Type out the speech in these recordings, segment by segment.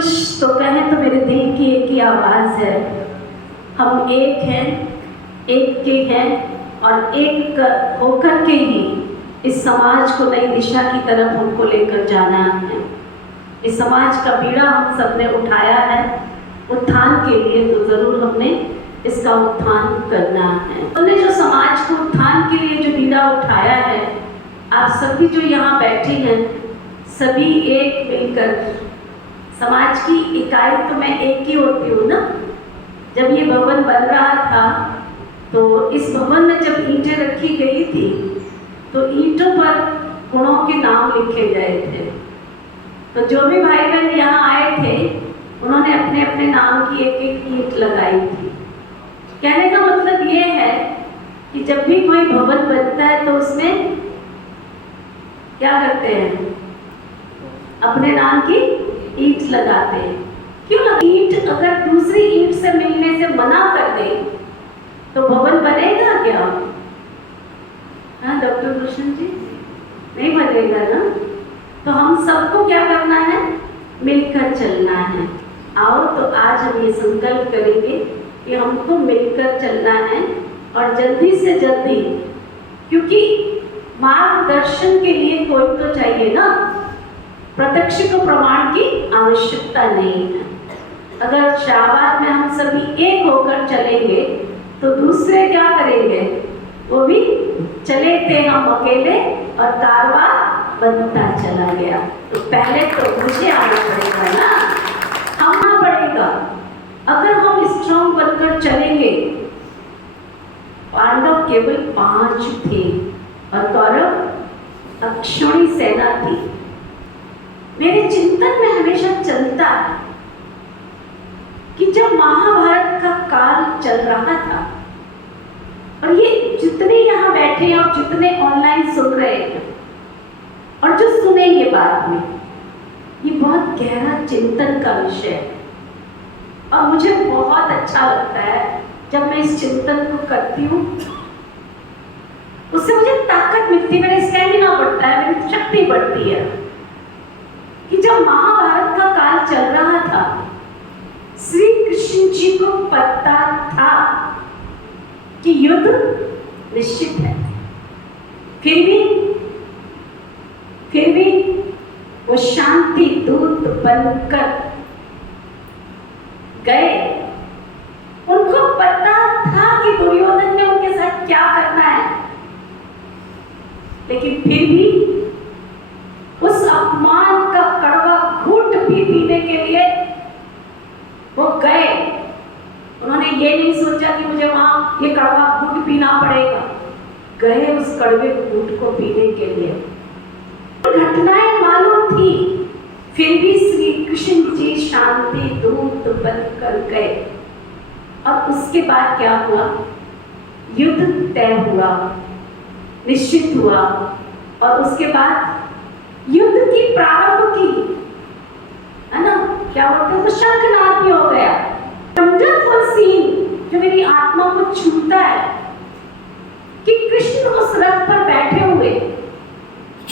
कुछ तो कहें तो मेरे दिल की एक ही आवाज़ है, हम एक हैं, एक के हैं और एक होकर के ही इस समाज को नई दिशा की तरफ हमको लेकर जाना है। इस समाज का बीड़ा हम सब ने उठाया है उत्थान के लिए, तो ज़रूर हमने इसका उत्थान करना है। हमने जो समाज को उत्थान के लिए जो बीड़ा उठाया है, आप सभी जो यहाँ बैठे हैं सभी एक मिलकर, समाज की इकाई तो मैं एक ही होती हूँ ना। जब ये भवन बन रहा था तो इस भवन में जब ईंटें रखी गई थी तो ईंटों पर गुणों के नाम लिखे गए थे। तो जो भी भाई बहन यहाँ आए थे उन्होंने अपने अपने नाम की एक एक ईंट लगाई थी। कहने का मतलब ये है कि जब भी कोई भवन बनता है तो उसमें क्या करते हैं, अपने नाम की ईंट लगाते हैं। क्यों? ईंट अगर दूसरी ईंट से मिलने से मना कर दे तो भवन बनेगा क्या? हाँ डॉक्टर कृष्ण जी, नहीं बनेगा ना। तो हम सबको क्या करना है, मिलकर चलना है। आओ तो आज हम ये संकल्प करेंगे कि हमको मिलकर चलना है और जल्दी से जल्दी, क्योंकि मार्गदर्शन के लिए कोई तो चाहिए ना। प्रत्यक्ष को प्रमाण की आवश्यकता नहीं है। अगर शाहबाद में हम सभी एक होकर चलेंगे तो दूसरे क्या करेंगे, वो भी चले थे हम अकेले और कारवां बनता चला गया। तो पहले तो मुझे आना पड़ेगा ना, आना पड़ेगा। अगर हम स्ट्रॉन्ग बनकर चलेंगे, पांडव केवल 5 थे और कौरव अक्षौणी सेना थी। मेरे चिंतन में हमेशा चलता है कि जब महाभारत का काल चल रहा था और ये जितने यहाँ बैठे हैं और जितने ऑनलाइन सुन रहे हैं और जो सुनेंगे बाद में, ये बहुत गहरा चिंतन का विषय है और मुझे बहुत अच्छा लगता है जब मैं इस चिंतन को करती हूँ। उससे मुझे ताकत मिलती है, मेरा स्टैमिना बढ़ता है, मेरी शक्ति बढ़ती है। कि जब महाभारत का काल चल रहा था, श्री कृष्ण जी को पता था कि युद्ध निश्चित है, फिर भी वो शांति दूत बनकर गए। उनको पता था कि दुर्योधन ने उनके साथ क्या करना है, लेकिन फिर भी उस अपमान का कड़वा घूंट भी पीने के लिए वो गए। उन्होंने ये नहीं सोचा कि मुझे वहां ये कड़वा घूंट पीना पड़ेगा, गए उस कड़वे घूंट को पीने के लिए। घटनाएं मालूम थी, फिर भी श्री कृष्ण जी शांति दूत बनकर गए। और उसके बाद क्या हुआ, युद्ध तय हुआ, निश्चित हुआ। और उसके बाद युद्ध की प्रारंभ की, है ना, क्या बोलते हैं, तो शंखनाद भी हो गया। वंडरफुल सीन जो मेरी आत्मा को छूता है कि कृष्ण उस रथ पर बैठे हुए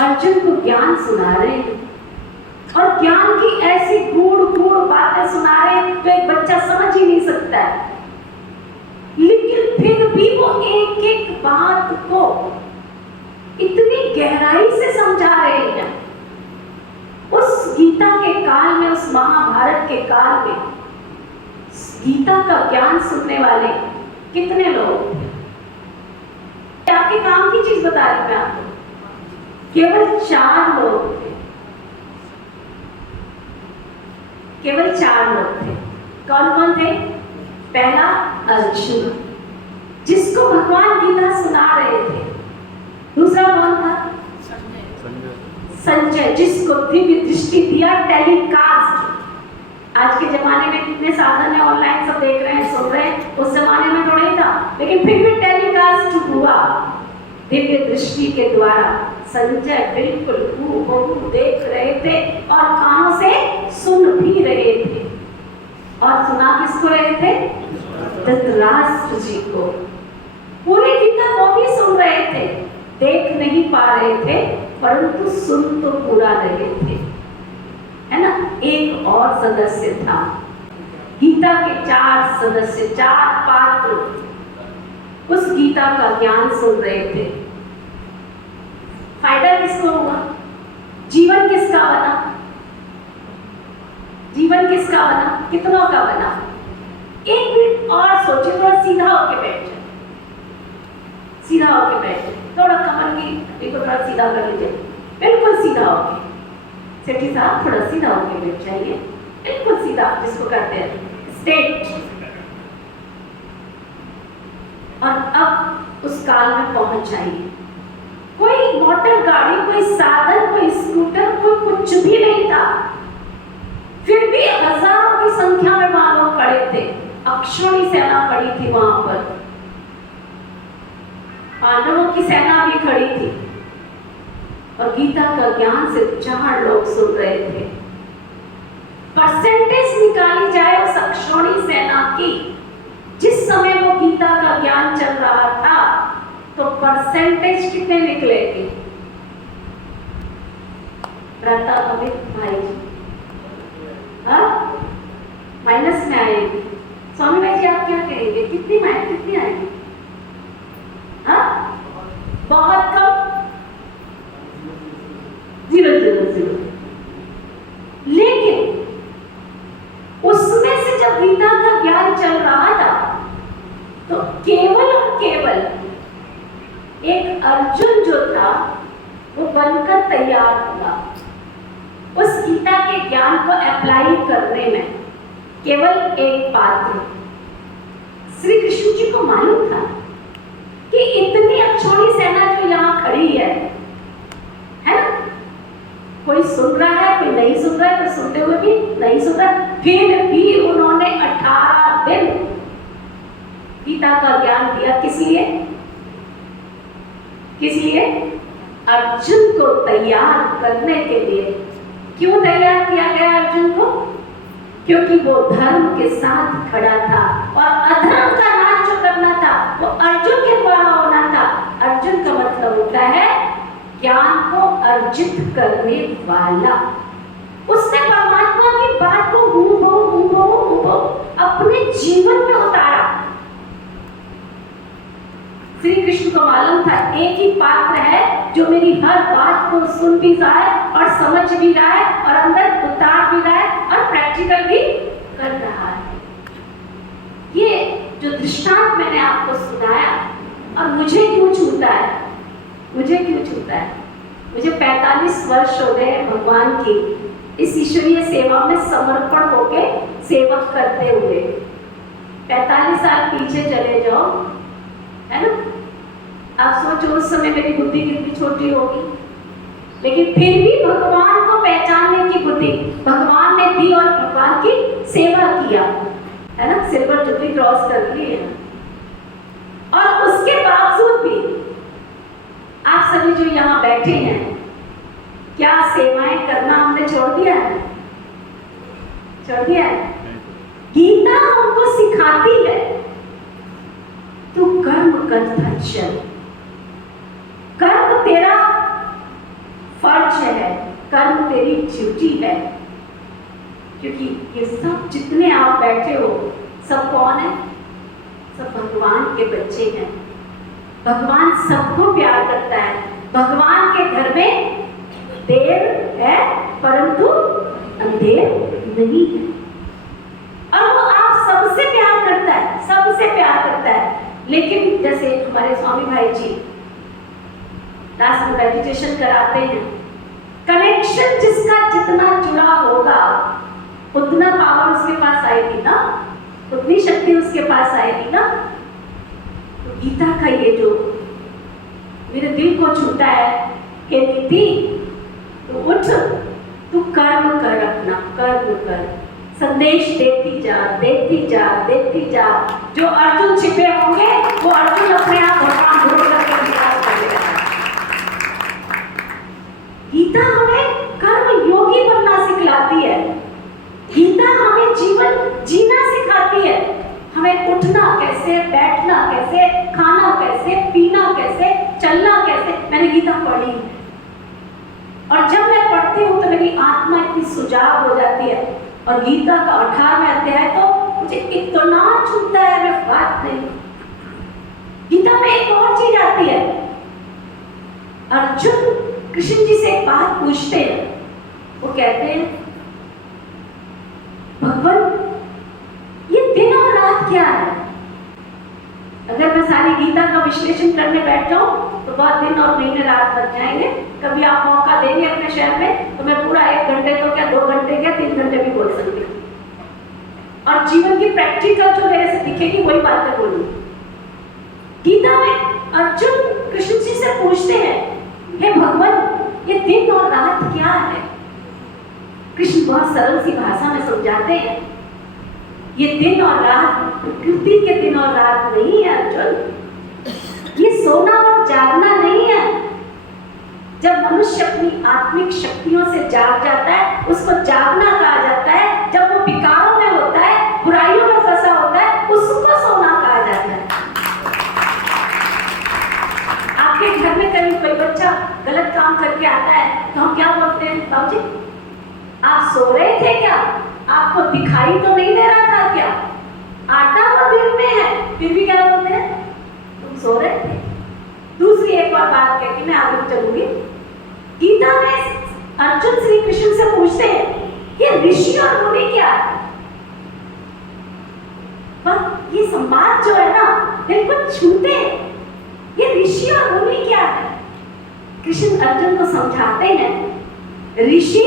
अर्जुन को ज्ञान सुना रहे हैं और ज्ञान की ऐसी गूढ़ बातें सुना रहे हैं जो एक बच्चा समझ ही नहीं सकता है। लेकिन फिर भी वो एक एक बात को इतनी गहराई से समझा रहे हैं। उस गीता के काल में, उस महाभारत के काल में गीता का ज्ञान सुनने वाले कितने लोग थे? आपके काम की चीज बता रही मैं आपको, केवल 4 लोग थे, केवल 4 लोग थे। कौन कौन थे? पहला अर्जुन, जिसको भगवान गीता सुना रहे थे। दूसरा कौन था? संजय, जिसको दिव्य दृष्टि दिया, टेलीकास्ट। आज के जमाने में कितने साधन है, ऑनलाइन सब देख रहे हैं, सुन रहे हैं, उस जमाने में तो नहीं था, लेकिन फिर भी टेलीकास्ट हुआ दिव्य दृष्टि के द्वारा। संजय बिल्कुल हूबहू देख रहे थे और कानों से सुन भी रहे थे। और सुना किसको रहे थे? धृतराष्ट्र जी को। पूरी गीता वो भी सुन रहे थे, देख नहीं पा रहे थे, परंतु सुन तो पूरा रहे थे। है ना, एक और सदस्य था। गीता के 4 सदस्य, 4 पात्र उस गीता का ज्ञान सुन रहे थे। फायदा किसको हुआ? जीवन किसका बना? जीवन किसका बना? कितनों का बना? एक मिनट और सोचिए, थोड़ा सीधा होके बैठ जाए, सीधा होके बैठ जाए, थोड़ा कमर की को थोड़ा सीधा कर लीजिए, बिल्कुल सीधा होके। सेठी साहब थोड़ा सीधा होके बैठ जाइए, बिल्कुल सीधा, जिसको कहते हैं स्ट्रेट। और अब उस काल में पहुंच जाइए। कोई मोटर गाड़ी, कोई साधन, कोई स्कूटर, कोई कुछ भी नहीं था, फिर भी हजारों की संख्या में वहां लोग खड़े थे। अक्षौणी सेना खड़ी थी वहां पर, पांडवों की सेना भी खड़ी थी, और गीता का ज्ञान सिर्फ 4 लोग सुन रहे थे। परसेंटेज निकाली जाए उस अक्षौणी सेना की, जिस समय वो गीता का ज्ञान चल रहा था, तो परसेंटेज कितने निकलेंगे? रहता अमित भाई जी, माइनस में आएगी। स्वामी भाई जी आप क्या कहेंगे, कितनी आएगी? बहुत कम, 0.00। लेकिन उसमें से जब गीता का ज्ञान चल रहा था, तो केवल और केवल एक अर्जुन जो था वो बनकर तैयार हुआ उस गीता के ज्ञान को अप्लाई करने में। केवल एक पात्र, श्री कृष्ण जी को मालूम था कि इतनी अक्षौणी सेना जो यहाँ खड़ी है ना, कोई सुन रहा है, कोई नहीं सुन रहा है, कोई सुनते हुए भी नहीं सुन रहा, फिर भी उन्होंने 18 दिन गीता का ज्ञान दिया। किस लिए? किस लिए? अर्जुन को तैयार करने के लिए। क्यों तैयार किया गया अर्जुन को? क्योंकि वो धर्म के साथ खड़ा था, और अधर्म का नाश जो करना था वो अर्जुन के द्वारा होना था। अर्जुन का मतलब होता है ज्ञान को अर्जित करने वाला। उसने परमात्मा की बात को हूबहू अपने जीवन में उतारा। श्री कृष्ण को मालूम था एक ही पात्र है जो मेरी हर बात को सुन भी रहा है और समझ भी रहा है और अंदर उतार भी रहा है और प्रैक्टिकल भी कर रहा है। ये जो दृष्टांत मैंने आपको सुनाया, और मुझे क्यों छूता है? मुझे क्यों छूता है? मुझे 45 वर्ष हो गए भगवान की इस ईश्वरीय सेवा में समर्पण होके सेवक करते हुए। 45 साल पीछे चले जाओ, है ना? आप सोचो उस समय मेरी बुद्धि कितनी छोटी होगी, लेकिन फिर भी भगवान को पहचानने की बुद्धि भगवान ने दी और भगवान की सेवा किया, है ना? सिल्वर जुबली क्रॉस कर ली है। और उसके बावजूद भी आप सभी जो यहाँ बैठे हैं, क्या सेवाएं करना हमने छोड़ दिया है? छोड़ दिया है? गीता हमको सिखाती है तू कर्म करता चल। कर्म तेरा फर्ज है, कर्म तेरी ड्यूटी है। क्योंकि ये सब जितने आप बैठे हो, सब कौन है? सब भगवान के बच्चे हैं। भगवान सबको प्यार करता है। भगवान के घर में देर है परंतु अंधेर नहीं है, और वो आप सबसे प्यार करता है, सबसे प्यार करता है। लेकिन जैसे हमारे स्वामी भाई जी लास्ट में मेडिटेशन कराते हैं, कनेक्शन जिसका जितना जुड़ा होगा उतना पावर उसके पास आएगी ना, उतनी शक्ति उसके पास आएगी ना। तो गीता का ये जो मेरे दिल को छूता है कि नीति तो उठ, तू कर्म कर, अपना कर्म कर, संदेश देती जा, देती जा, देती जा। जो अर्जुन छिपे होंगे वो अर्जुन अपने आप भगवान ढूंढ करके विकास करेगा। गीता हमें कर्म योगी बनना सिखलाती है। गीता हमें जीवन जीना सिखाती है। हमें उठना कैसे, बैठना कैसे, खाना कैसे, पीना कैसे, चलना कैसे। मैंने गीता पढ़ी, और जब मैं पढ़ती पढ़ती हूँ तो मेरी आत्मा इतनी सुजाग हो जाती है। और गीता का 18वां अध्याय तो मुझे इतना छूता है, मैं बात नहीं। गीता में एक और चीज आती है। अर्जुन कृष्ण जी से एक बात पूछते हैं, वो कहते हैं भगवान ये दिन और रात क्या है? अगर मैं सारी गीता का विश्लेषण करने बैठ जाऊं तो बहुत दिन और महीने रात बच जाएंगे। कभी आप मौका देंगे अपने शहर में तो मैं पूरा 1 घंटे तो क्या 2 घंटे क्या 3 घंटे भी बोल सकती हूँ, और जीवन की प्रैक्टिकल जो मेरे से दिखेगी वही बातें बोलूंगी। गीता में अर्जुन कृष्ण जी से पूछते हैं, हे भगवान ये दिन और रात क्या है? कृष्ण बहुत सरल सी भाषा में समझाते हैं, ये दिन और रात प्रकृति के दिन और रात नहीं है अर्जुन, ये सोना और जागना नहीं है। जब मनुष्य अपनी आत्मिक शक्तियों से जाग जाता है उसको जागना कहा जाता है। जब वो विकारों में होता है, बुराइयों में फंसा होता है, उसको सोना कहा जाता है। आपके घर में कभी कोई बच्चा गलत काम करके आता है तो हम क्या बोलते हैं, बाबूजी आप सो रहे थे क्या? आपको दिखाई तो नहीं दे रहा था क्या? आटा वो दिल में है, फिर भी क्या बोलते हैं, तुम सो रहे थे। दूसरी एक और बात कह के मैं आगे चलूंगी। गीता में अर्जुन श्री कृष्ण से पूछते हैं ये ऋषि और मुनि क्या है? पर ये संवाद जो है ना बिल्कुल छूते हैं, ये ऋषि और मुनि क्या है? कृष्ण अर्जुन को समझाते हैं ऋषि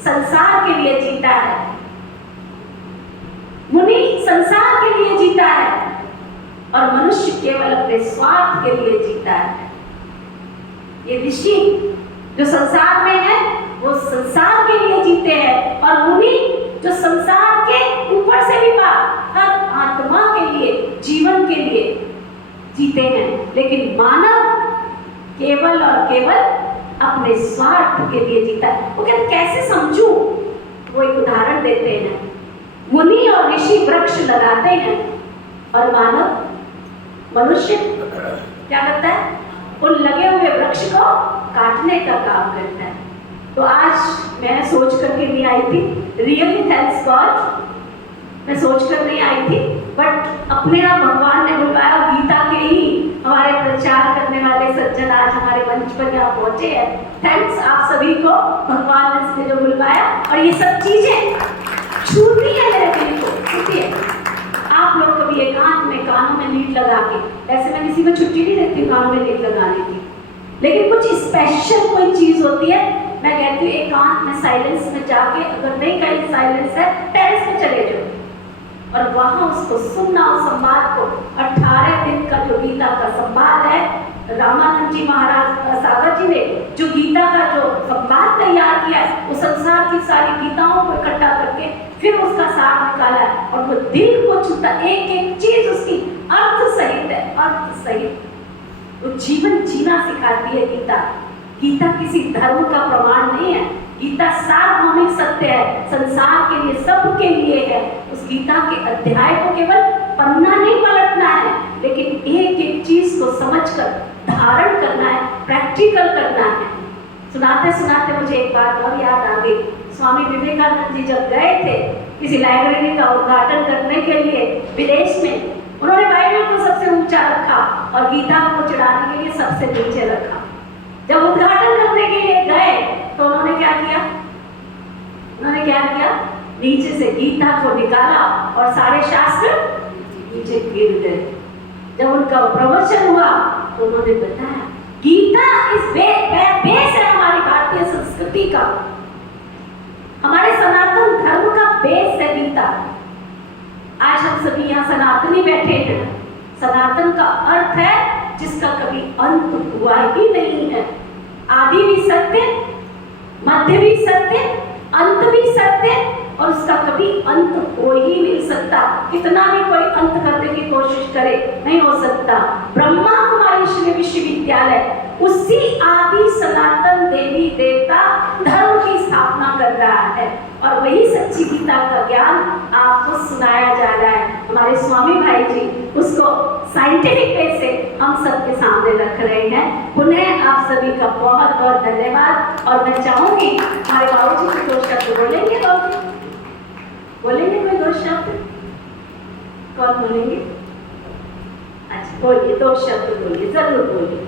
संसार के लिए जीता है, मुनि संसार के लिए जीता है, और मनुष्य केवल अपने स्वार्थ के लिए जीता है। ये ऋषि जो संसार में है वो संसार के लिए जीते हैं, और मुनि जो संसार के ऊपर से भी पार हर आत्मा के लिए, जीवन के लिए जीते हैं। लेकिन मानव केवल और केवल अपने स्वार्थ के लिए जीता है। वो कहते कैसे समझूं? वो एक उदाहरण देते हैं, मुनि और ऋषि वृक्ष लगाते हैं और मानव मनुष्य क्या करता है? उन लगे हुए वृक्ष को काटने का काम करता है। तो आज मैं सोच करके नहीं आई थी, रियली थैंक्स गॉड, मैं सोच कर नहीं आई थी, बट अपने आप भगवान ने बुलवाया। गीता के ही हमारे प्रचार करने वाले सज्जन आज हमारे मंच पर यहाँ पहुंचे हैं। थैंक्स आप सभी को, भगवान ने जो बुलवाया। और ये सब चीजें छूती है मेरे दिल को, छूती है। आप लोग कभी एकांत में कानों में लीड लगा के, ऐसे मैं किसी को छुट्टी नहीं देती कानों में लीड लगाने की, लेकिन कुछ स्पेशल कोई चीज होती है, मैं कहती हूँ एकांत में साइलेंस में जाके, अगर नहीं कहीं साइलेंस है टेरेस पे चले जाओ और वहां उसको सुनना। उस संवाद को 18 दिन का जो गीता का संवाद है, रामानंद जी महाराज सागर जी ने जो गीता का जो संवाद तैयार किया है, वो संसार की सारी गीताओं को इकट्ठा करके फिर उसका सार निकाला है, और वो दिल को छूता, एक एक चीज उसकी अर्थ सहित है, अर्थ सहित। वो जीवन जीना सिखाती है गीता। गीता किसी धर्म का प्रमाण नहीं है, गीता सार्वभौमिक सत्य है, संसार के लिए, सबके लिए है। उस गीता के अध्याय को केवल पन्ना नहीं पलटना है, लेकिन एक एक चीज को समझकर धारण करना है, प्रैक्टिकल करना है। सुनाते सुनाते मुझे एक बात और याद आ गई। स्वामी विवेकानंद जी जब गए थे किसी लाइब्रेरी का उद्घाटन करने के लिए विदेश में, उन्होंने बाइबल को सबसे ऊंचा रखा और गीता को चढ़ाने के लिए सबसे नीचे रखा। जब उद्घाटन करने के लिए गए तो उन्होंने क्या किया? नीचे से गीता को निकाला और सारे शास्त्र नीचे गिर गए। जब उनका प्रवचन हुआ तो उन्होंने बताया गीता इस बेस है हमारी भारतीय संस्कृति का, हमारे सनातन धर्म का बेस है गीता। आज हम सभी यहाँ सनातनी बैठे हैं। सनातन का अर्थ है जिसका कभी अंत हुआ ही नहीं है। आदि भी सत्य, मध्य भी सत्य, अंत भी सत्य और उसका कभी अंत हो ही नहीं सकता। कितना भी कोई अंत करने की कोशिश करे, नहीं हो सकता। ब्रह्मा कुमारी विश्वविद्यालय उसी आदि सनातन देवी देवता धर्म की स्थापना कर रहा है और वही सच्ची गीता का ज्ञान आपको सुनाया जा रहा है। हमारे स्वामी भाई जी उसको साइंटिफिक वे से हम सबके सामने रख रहे हैं। पुनः आप सभी का बहुत बहुत धन्यवाद। और मैं चाहूंगी हमारे बाबू जी दो शब्द बोलेंगे। बाबू बोलेंगे कोई दो शब्द? कौन बोलेंगे? अच्छा बोलिए, दो शब्द बोलिए, जरूर बोलिए।